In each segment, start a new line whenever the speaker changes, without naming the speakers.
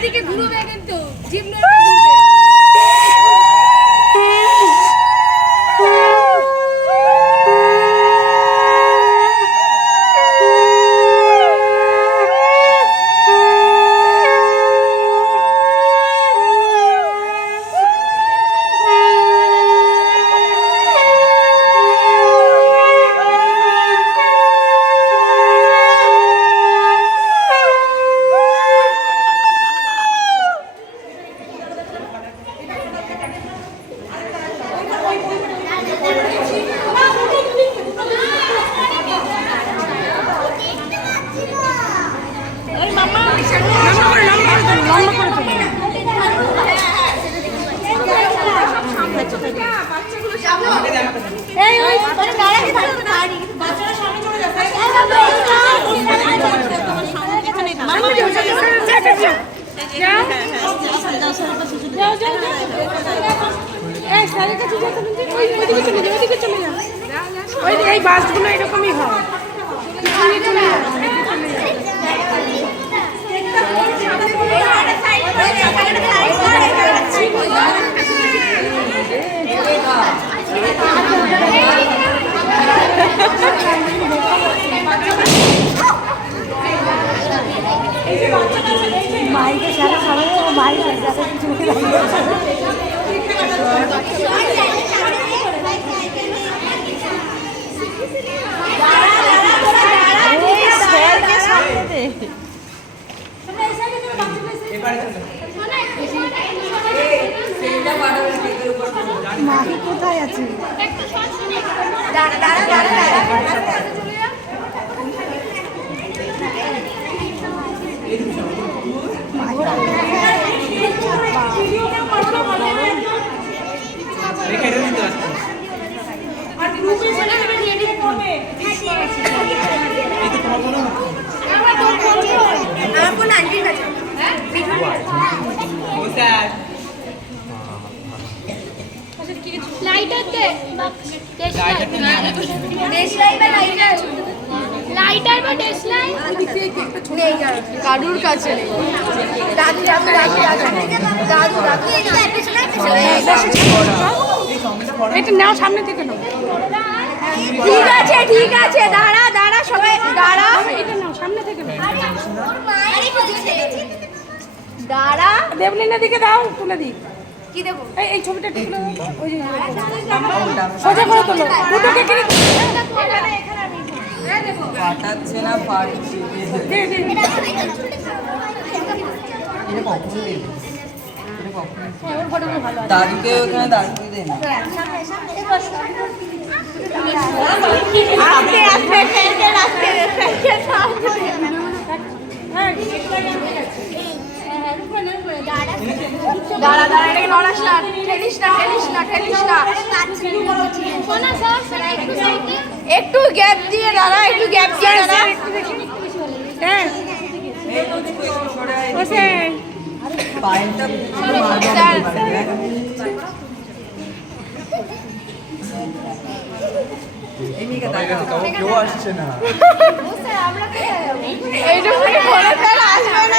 এদিকে ঘুরবে কিন্তু। জিম ঘুরবে
এই ওই তোরা দাঁড়া কি থাকবে না বাচ্চারা সামনে চলে যাচ্ছে এই বাবা তোমার সামনে এখানে মামা
যাও যাও যাও এই স্যারের কাছে যাও তুমি ওই ওইদিকে চলে যাও ওইদিকে চলে যাও ওই এই বাসগুলো এরকমই হয়।
মাইকে সারা সবাই মাইক কিছু। মাহি কোথায় আছে?
লাইটার দে দেশ লাইটার লাইটার বা দেশ লাইট কারুর কাছে নেই।
দাদু দাদু দাদু দাদু দাদু
এটা নাও সামনে থেকে নাও।
ঠিক আছে ঠিক আছে দাঁড়া দাঁড়া সবাই দাঁড়া।
এটা নাও সামনে থেকে
দাঁড়া।
দেবলিনের দিকে দাও তুলে দিই।
কি দেবো?
এই এই ছবিটা তুলে। ওই যে সোজা করে তোলো। দুটোকে কিনে
ফাটাচ্ছে না ফাটছে
দে দে
এটা কখন দেবে দাদুকে ওখানে দাদুকে দে না।
আস্তে আস্তে ফেলতে আস্তে ফেলতে দাঁড়া দাঁড়া এটাকে নড়াস না ঠেলিস না ঠেলিস না ঠেলিস না একটু গ্যাপ দিয়ে দাঁড়া একটু গ্যাপ দিয়ে দাঁড়া।
হ্যাঁ।
এই তো দেখো একটু সরে আয়
বসে
পায়েরটা পুরো মারবো
স্যার।
দেখ। এই মেয়েকে দেখাও।
কেউ আসছে না
এইটুকুনি বলে ফেল আসবে না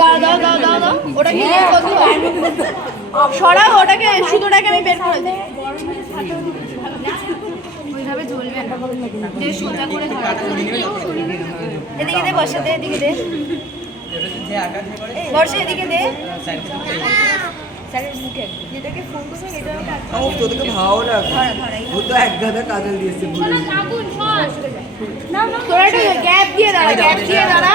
দাও দাও দাও দাও। দাও ওটাকে ইয়ে করতে সরা ওটাকে সুতোটাকে আমি বের করে দিই। ওইভাবে ঝুলবে না। দে সোজা করে ধরা এদিকে দে বসে এদিকে দে।
যে
বর্ষা এদিকে দে।
তোদেরকে ভালো লাগবে ও তো এক গাদা কাজল দিয়েছে
তোরা একটু গ্যাপ দিয়ে দাঁড়া গ্যাপ দিয়ে দাঁড়া।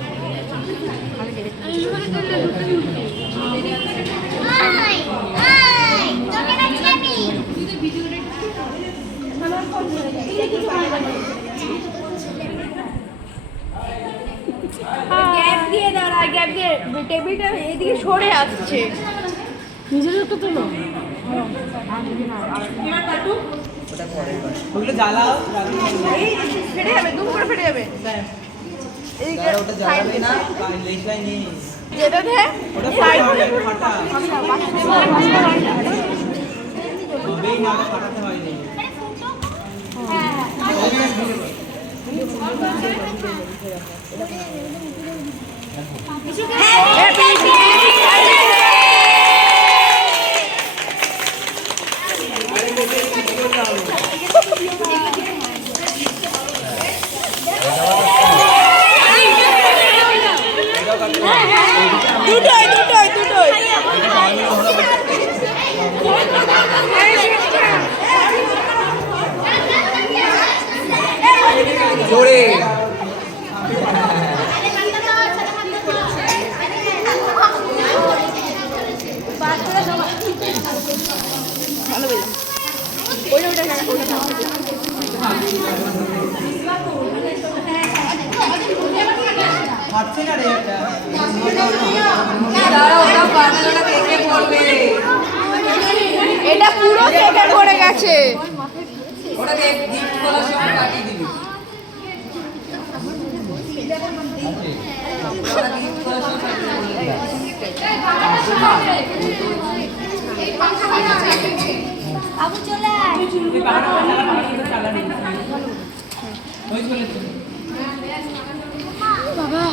গ্যাপ দিয়ে দাঁড়া গ্যাপ দিয়ে টেবিলটা এদিকে সরে আসছে
নিজের
ফেটে যাবে দুম ফেটে যাবে যেটা দে
ওটা
সাইড
ফাটা ফাটা তবেই না হলে ফাটাতে হয়নি
দুটোই
না রে এটা
পুরো কেটে পড়ে গেছে
ওটা দেখ গিফট করার সময় কাটিয়ে দিবি।
বাবা।